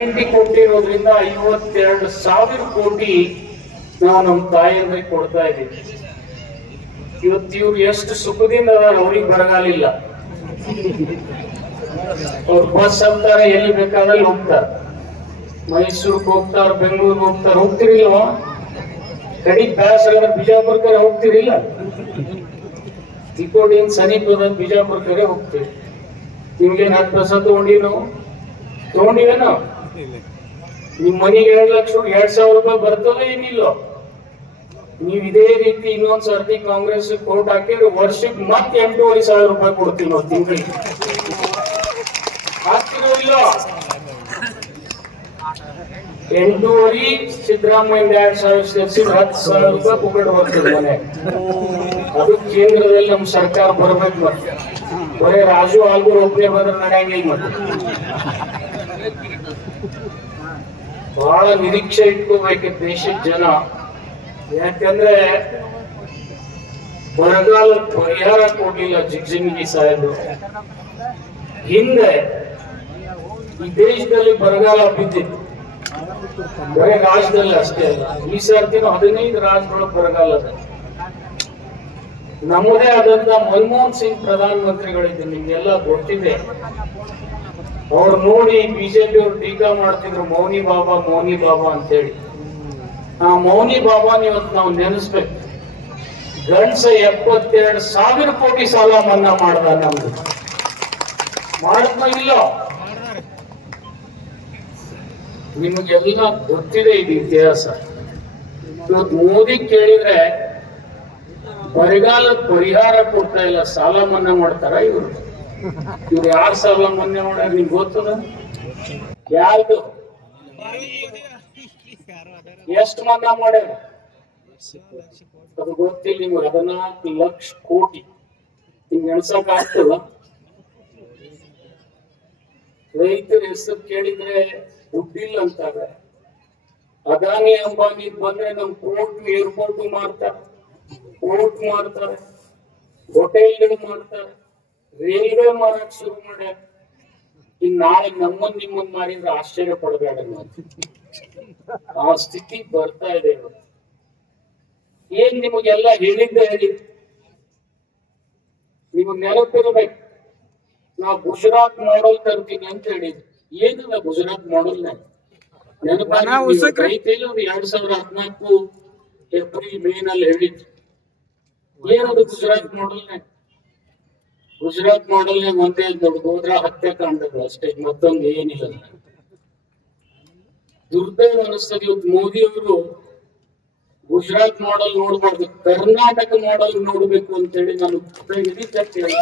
ಕೋಟಿ ಇರೋದ್ರಿಂದ 52,000 ಕೋಟಿ ನಾವು ನಮ್ಮ ತಾಯಿಯಂದ್ರಿಗೆ ಕೊಡ್ತಾ ಇದ್ದೀವಿ. ಇವತ್ತು ಇವ್ರು ಎಷ್ಟು ಸುಖದಿಂದ ಅವ್ರಿಗೆ ಬರಗಾಲಿಲ್ಲ. ಅವ್ರು ಬಸ್ ಹತ್ತಾರೆ, ಎಲ್ಲಿ ಬೇಕಾದಲ್ಲಿ ಹೋಗ್ತಾರೆ. ಮೈಸೂರಿಗೆ ಹೋಗ್ತಾರೆ, ಬೆಂಗಳೂರಿಗೆ ಹೋಗ್ತಾರೆ. ಹೋಗ್ತಿರಿಲ್ವ? ಕಡಿ ಬ್ಯಾಸರ ಬಿಜಾಪುರ ಹೋಗ್ತಿರಿಲ್ಲ? ಚಿಕ್ಕೋಡಿಯಿಂದ ಸಮೀಪದ ಬಿಜಾಪುರ ಕಡೆ ಹೋಗ್ತೀವಿ. ನಿಮ್ಗೇನು 10 ಬಸ್ ತಗೊಂಡಿವೇನೋ? ನಿಮ್ ಮನೆಗೆ 2 ಲಕ್ಷ 2,000 ರೂಪಾಯಿ ಬರ್ತದೆ ಏನಿಲ್ಲ. ನೀವ್ ಇದೇ ರೀತಿ ಇನ್ನೊಂದ್ ಸರ್ತಿ ಕಾಂಗ್ರೆಸ್ ಕೋರ್ಟ್ ಹಾಕಿದ್ರೆ ವರ್ಷಕ್ಕೆ ಮತ್ತೆ 8,500 ರೂಪಾಯಿ ಕೊಡ್ತೀವಿ ನಾವು ತಿಂಗಳಿಗೆ. ಹಾಕ್ತಿರೋ ಇಲ್ಲ? 8,500 ಸಿದ್ದರಾಮಯ್ಯ 2,000 ಸೇರಿಸಿದ್ರೆ 10,000 ರೂಪಾಯಿ ಪುಕಟ್ ಬರ್ತದೆ ಮನೆ. ಅದು ಕೇಂದ್ರದಲ್ಲಿ ನಮ್ ಸರ್ಕಾರ ಬರ್ಬೇಕು. ಮತ್ತೆ ಬರೇ ರಾಜು ಆಲ್ಗೂರ್ ಒಬ್ಬನೇ ಬಂದ್ರೆ ನಡೆಯಂಗಿಲ್ಲ. ಮತ್ತೆ ಬಹಳ ನಿರೀಕ್ಷೆ ಇಟ್ಕೋಬೇಕು ದೇಶದ ಜನ. ಯಾಕಂದ್ರೆ ಬರಗಾಲ ಪರಿಹಾರ ಕೊಡ್ಲಿಲ್ಲ ಜಿಗ್ಜಿಂಗಿ ಸಾಹೇಬರು. ಹಿಂದೆ ಈ ದೇಶದಲ್ಲಿ ಬರಗಾಲ ಬಿದ್ದಿತ್ತು, ಬರೀ ರಾಜ್ಯದಲ್ಲಿ ಅಷ್ಟೇ ಅಲ್ಲ. ಈ ಸರ್ತಿನ 15 ರಾಜ್ಯಗಳ ಬರಗಾಲ ಅದ. ನಮ್ಮದೇ ಆದಂತ ಮನಮೋಹನ್ ಸಿಂಗ್ ಪ್ರಧಾನಮಂತ್ರಿಗಳಿದ್ರು, ನಿಮ್ಗೆಲ್ಲ ಗೊತ್ತಿದೆ. ಅವ್ರು ನೋಡಿ ಬಿಜೆಪಿ ಅವ್ರು ಟೀಕಾ ಮಾಡ್ತಿದ್ರು, ಮೌನಿ ಬಾಬಾ ಅಂತೇಳಿ. ಆ ಮೌನಿ ಬಾಬಾನ ಇವತ್ತು ನಾವು ನೆನೆಸ್ಬೇಕು. ಗಂಡ್ಸ 72,000 ಕೋಟಿ ಸಾಲ ಮನ್ನಾ ಮಾಡ್ದ. ನಮ್ದು ಮಾಡಿದ್ನೋ ಇಲ್ಲ? ನಿಮಗೆಲ್ಲ ಗೊತ್ತಿದೆ ಇದು ಇತಿಹಾಸ. ಇವತ್ತು ಮೋದಿ ಕೇಳಿದ್ರೆ ಬರಗಾಲದ ಪರಿಹಾರ ಕೊಡ್ತಾ ಇಲ್ಲ, ಸಾಲ ಮನ್ನಾ ಮಾಡ್ತಾರ ಇವ್ರು? ಇವ್ರು ಯಾರು ಸಾಲ ಮನ್ನಾ ಮಾಡ್ಯಾರ ನಿಮ್ಗೆ ಗೊತ್ತದ? ಯಾರ್ದು ಎಷ್ಟು ಮನ್ನಾ ಮಾಡ್ಯಾರ ಅದು ಗೊತ್ತಿಲ್ಲ ನಿಮ್ಗೆ. 14 ಲಕ್ಷ ಕೋಟಿ ನಿಮ್ಗೆ ಎಣ್ಸಕ್ ಆಗ್ತದ? ರೈತರ ಹೆಸರು ಕೇಳಿದ್ರೆ ದುಡ್ಡಿಲ್ಲ ಅಂತಾರೆ. ಅದಾನಿ ಅಂಬಾನಿ ಬಂದ್ರೆ ನಮ್ ಪೋರ್ಟ್ ಏರ್ಪೋರ್ಟ್ ಮಾಡ್ತಾರೆ, ಪೋರ್ಟ್ ಮಾಡ್ತಾರೆ, ಹೋಟೆಲ್ಗಳು ಮಾಡ್ತಾರೆ, ರೈಲ್ವೆ ಮಾರಕ್ ಶುರು ಮಾಡ್ಯಾರ. ಇನ್ ನಾಳೆ ನಿಮ್ಮನ್ನ ಮಾರಿದ್ರೆ ಆಶ್ಚರ್ಯ ಪಡಬೇಡ. ಆ ಸ್ಥಿತಿ ಬರ್ತಾ ಇದೆ. ಏನ್ ನಿಮಗೆಲ್ಲ ಹೇಳಿದ್ದೆ ಹೇಳಿದ್ ನಿಮಗ್ ನೆನಪಿರ್ಬೇಕು. ನಾ ಗುಜರಾತ್ ಮಾಡಲ್ ತರ್ತೀನಿ ಅಂತ ಹೇಳಿದ್ವಿ. ಏನದ ಗುಜರಾತ್ ಮಾಡಲ್? ನೆನಪೈತಿ? 2014 ಏಪ್ರಿಲ್ ಮೇ ನಲ್ಲಿ ಹೇಳಿದ್ರು. ಏನದು ಗುಜರಾತ್ ಮಾಡಲ್? ಗುಜರಾತ್ ಮಾಡಲ್ ಒಂದೇ ದೊಡ್ಡ ಗೋಧ್ರಾ ಹತ್ಯಾಕಾಂಡಗಳು ಅಷ್ಟೇ, ಮತ್ತೊಂದು ಏನಿಲ್ಲ. ದುರ್ದೈವ ಅನಿಸ್ತದೆ ಇವತ್ತು ಮೋದಿ ಅವರು ಗುಜರಾತ್ ಮಾಡಲ್ ನೋಡ್ಬಾರ್ದು, ಕರ್ನಾಟಕ ಮಾಡಲ್ ನೋಡ್ಬೇಕು ಅಂತೇಳಿ ನಾನು ಹೇಳ್ತೀನಿ.